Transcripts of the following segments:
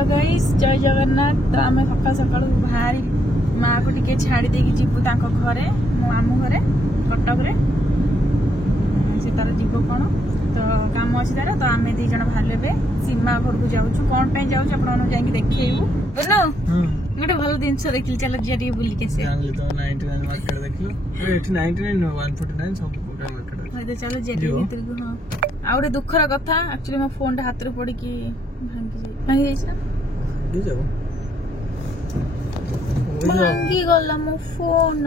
Hello guys जय जगन्नाथ। तो आम सका सका बाहरी माँ को टिके छाड़ी देकी जीवु घरे मो मामू घरे कटक रे से तार जीव कौन तो काम अच्छी तार तो आम दी जन बाहर ले सीमा घर को जाऊँ कौन जाऊँ जाकि देखू बोलो गोटे भल जिन देखिल चल जी बुल के चलो जेडी भितर को हाँ आ गए दुखर कथा एक्चुअली मो फोन हाथ रे पड़ी भांगी गला मो फोन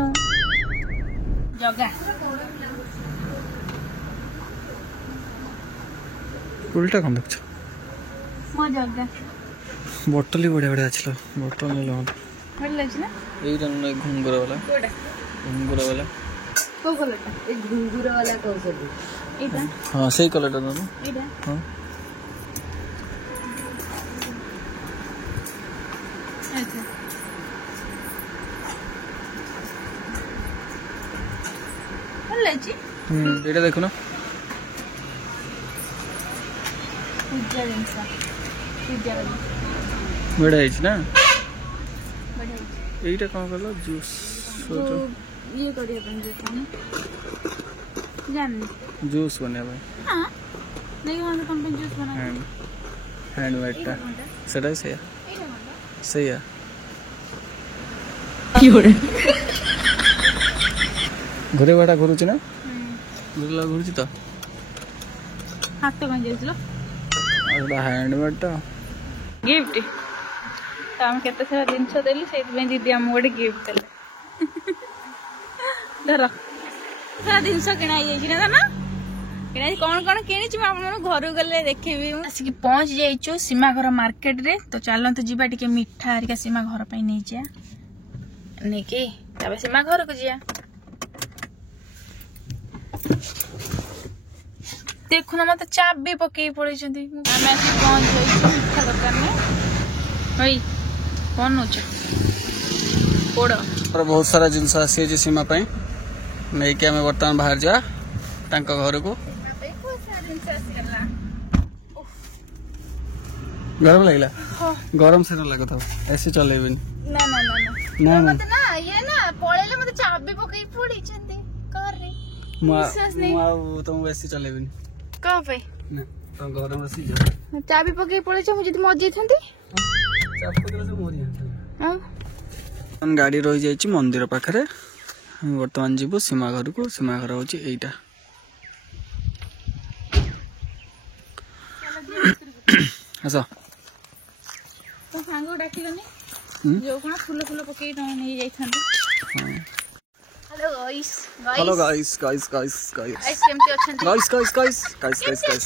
जगा उल्टा कौन देख मो जगा बोतल ही बढ़िया बढ़िया अच्छी बोतल नहीं लो बढ़िया लगी ना यही जन घुंगुरा वाला घुंगुरा वाला को कलर ए घुंगुरा वाला को सब एटा हां सही कलर ना एटा हां अच्छा बढ़िया लगी एटा देखो ना पूजा जिनसा पूजा वाली बड़ा है ना बढ़िया एटा कौन करलो जूस ये करिए अपन जो कौन जान जूस बने भाई हां नहीं हम तो कंपनी जूस बना हैंड वाइटा सेटा सही है घरे बाटा घुरुची ना घुरला घुरुची तो हाथ तो गंजे लो अरे हैंड वाइटा गिफ्ट तो हम केते सारा दिन देली से दीदी हम गोटे गिफ्ट देले धर सारा दिन किना ना किना कौन कौन किणी घर गले देखेबी आसिक पहुंच जाइछु सीमा घर मार्केट रे तो चलत जीवा टिके मिठा हरिका सीमा घर पे नहीं जा नहीं के तब सीमा घर को जिया देखु ना मत चाप भी पकई पड़े छथि हम आसी पहुंच जाइछु मिठा दुकान में होई कौन नोच पोड़ और बहुत सारा जिनस आसी सीमा पे नहीं कि हमें बर्तमान बाहर जा तांका घर को गरम लगला गरम से ना लगा था ऐसे चले भी ना ना ना ना मत ना ये ना पळेले मत चाप भी पकई पड़ी छथि कर रे विश्वास नहीं तुम वैसे चले भी का पे ना तो गरम से जा चाप भी पकई पड़े छ मुझे मजी थंती चाप पकड़ से मोरी हां गाड़ी रही जाइछि मंदिर पाखरे हम वर्तमान जीवो सीमा घर को सीमा घर होची एटा अच्छा तो सांगो डाकिलनी जो कोन फूल फूल पकई न नहीं जाई थंती hello guys hello guys guys guys guys guys केमती अछंती guys guys guys guys guys guys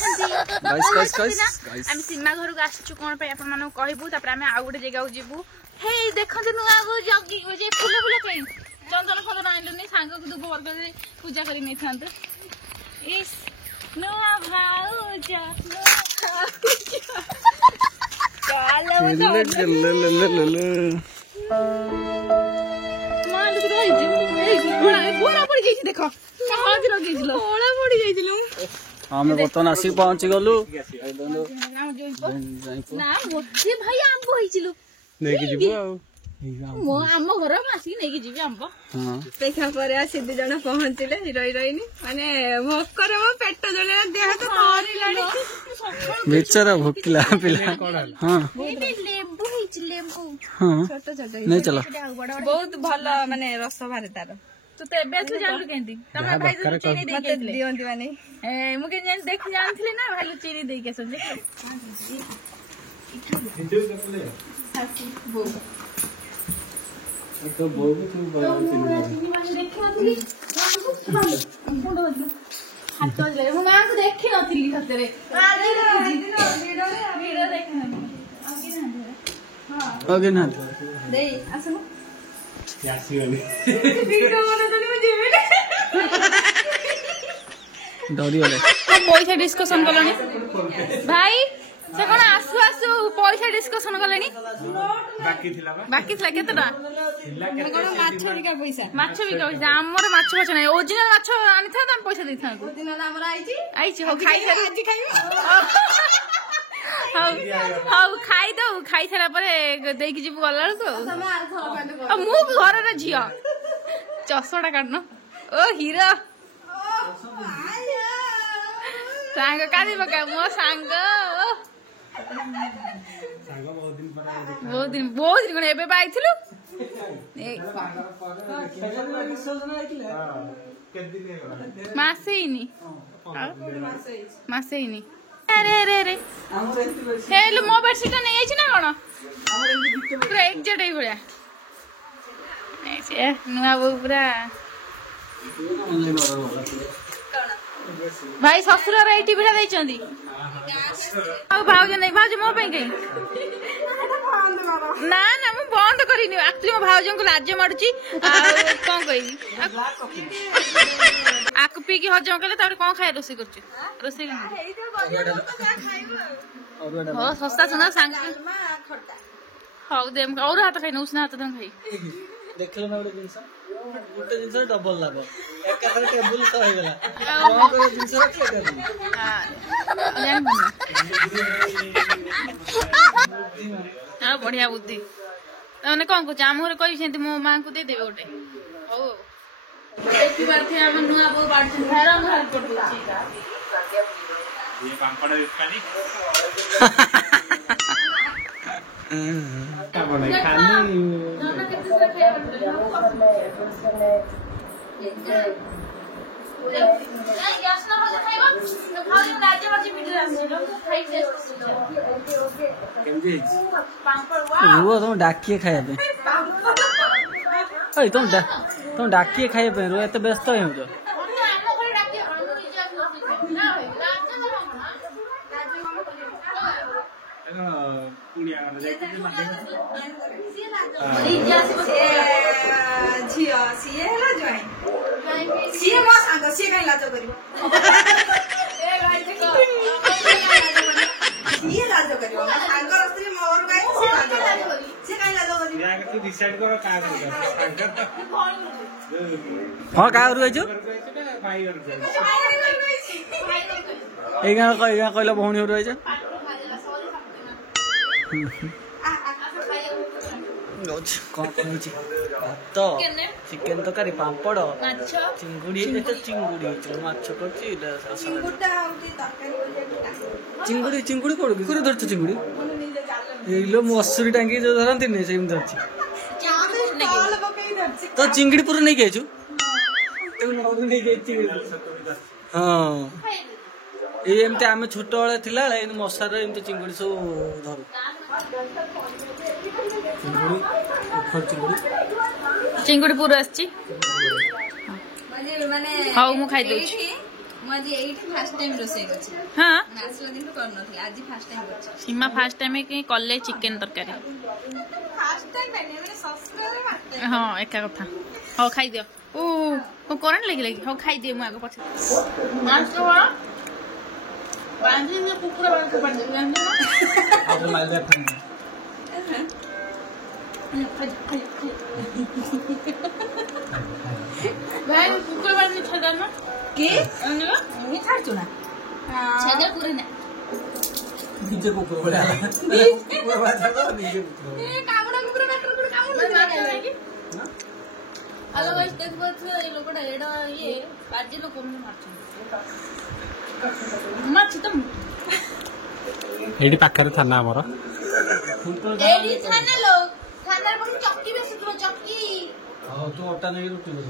guys guys guys हम सीमा घर को आछछु कोन पे अपन मानो कहबू तापर हम आ गुटे जगह को जीवू हे देखंतु नुआ गो जगी गो जे फूल फूल कहीं चंदन फंदन आइलुनी सांग को दुगो वर्ग पूजा करी नहीं थांत इस नुआ भाऊजा कालो माल तो रही जे गोरा पड़ी जाई देखो कहां दिल गेजिलो गोरा पड़ी जाइलो हमें बर्तमान आसी पहुंच गलु ना मोती भाई आंबो होइचिलु नहीं कि जीवो मो आम घर आसिक नहीं जीवी आंब देखा पर आसी दी जन पहुंचले रही रहीनी माने भोकर मो पेट जले देह तो मारिलानी बेचारा भोकिला पिला हां लेंबू हिच लेंबू हां छोट छोट नहीं चलो बहुत भलो माने रस भारे तार तू तो एबे तू जानलु केंती तमे भाई जो चीनी दे मते दियंती माने ए मु के जान देख जानथिले ना भाई चीनी दे के सब देख तो बहुत तू बड़ा चीनी माने देखि नथिली हाथ ले मु ना को देखि नथिली सतरे वीडियो देखि आगे ना दे आसनु कैसी वाली वीडियो बना तो नहीं मुझे डरी वाले पैसा डिस्कशन कलनी भाई से कोन आसु आसु पैसा डिस्कशन कलनी बाकी थिला केते ना कोन माछ बिका पैसा हमर माछ माछ नै ओरिजिनल माछ आनी था हम पैसा देई था दिन हमर आइची हो खाई आज खाई हाउ खाई खाई सारा पर देकी जीव गला मु घर झील चषटा काटन ओ हीरो सांग कादी पका मो सांग बहुत दिन कौन एबे आइथिलु मासे ही अरे अरे अरे हेलो मो बेडशीट नहीं आइछि ना कोन पूरा एग्जैक्ट ही भलिया ए नुआ बो पूरा भाई ससुर रे टीवी रे दैचंदी आ भाउज नहीं भाउज मो पे कहीं ना ना मु बंद करिनी एक्चुअली मो भाउज को लाज माडुची आ कोन कहिनी आक पी की हजम कले तार कोन खाए रोसी करछु रोसी हो सस्ता सुना सांग हाउ देम और हाथ खाइ उस्ना हाथ देम खाइ देखलो ना गोटे जिंस डबल लाभ एक टेबुल तो हो गला और जिंस रखले हां बढ़िया बुद्धि तने कोन को आमरे कहि सेंती मो मां को दे देबे गोटे हो देखि बार थे हम नुआ बो बाड़ छन फेरा हम हेल्प कर दोछि ये पापड़ खाली का बने खानी दोनों कितने से खाया गैस ना हो खाइबा तो खाली राज्य मर्जी वीडियो आसी खाइ से केमजे रुआ तुम डाकिए खाए पे ओए तुम डाकिए खाए पे रुआ एते व्यस्त हो तो झियो सीए हला जोई सीए मो सांग सीए काई लाज करिवो ए भाई देखो सीए लाज करिवो सांग स्त्री मोर गाय सीए काई लाज करिवो या के तू डिसाइड करो का करबो हां का रु आइছো ए गां कहला भौणी रु आइছো कौन कहूची भात चिकेन तकारी पापड़ चिंगुड़ी माछ करछि चिंगुड़ी चिंगुड़ी कोड गुरी धरछ चिंगुड़ी एलो मसूरी टांगी जो धरंती ने सेम धरछि तो चिंगुड़ी पूरा नहीं गेछु तो नौर नहीं गेछि हां ए एमते आमे छोट वाले थिला इन मसार एमते चिंगुड़ी सब धरु चिंगुड़ी पूरा आछि माने हाउ मु खाइ दउछि मजी एइट फर्स्ट टाइम रोसे गछि हां नासला दिन कर नथि आज फर्स्ट टाइम गछि सीमा फर्स्ट टाइम के कल्ले चिकन तरकारी फर्स्ट टाइम माने सब्सक्राइबर फर्स्ट टाइम हां एका कथा हाउ खाइ दियो ओ करंट लागि हाउ खाइ दियो मु आगो पछ माछ तो बांधी ने कुकुरा बांध के बांध दे आप मार दे भाई कुकुर बांधी छदा ना के अन्य मी छाडछु ना छदा पुरे ना नीचे कुकुर बड़ा कुकुर बांधा तो नीचे कुकुर ए कामुडा कुकुर मैटर कुकुर कामुडा की हेलो गाइस देखबो ए लोकडा एडा ये बाजी लोक मन मारछ माछ तुम एडी पाखरे थाना हमर एडी थाना लोग थाना पर चक्की बेसी तो चक्की हां तू अट्टा नहीं रुटी बोल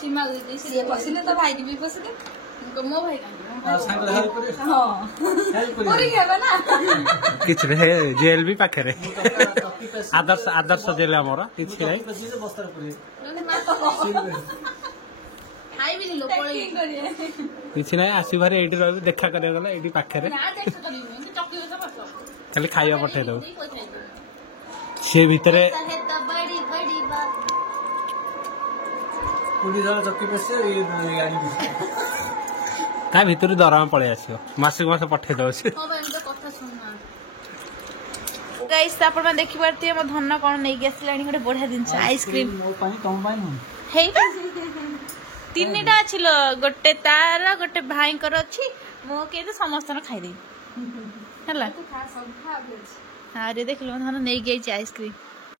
सीमा गई से पसिले तो भाई भी पसिले मो भाई का सांग हेल्प करे हां हेल्प करे पूरी गेबा ना किछ रे जेल भी पाखरे आदर्श जेल हमर किछ रे बस्तर पड़े खाई भी लो पळे किछ नै आसी भरे एडी रहबे देखा करे गला एडी पाखरे ना देख सकली चक्की बेसा बस खाली खाइया पठे दो से भितरे बड़ी बड़ी बात पुलिस वाला चक्की पे से ये गाड़ी ता भितरे दरमा पळे आसियो मासे मासे पठे दो से हां भाई मुझे कथा सुनना गाइस आपण में देखि परती हम धन्न कोन नै गेसलानी गोटे बढ़िया दिन आइसक्रीम मो पानी कम पानी हे तीनटा छिलो गोटे तार गोटे भाई कर अछि मो के तो समस्त खाइ दे ହେଲା ଆରେ ଦେଖିଲୁ ଧନ ନେଇକି ଯାଇଛି ଆଇସ୍କ୍ରିମ୍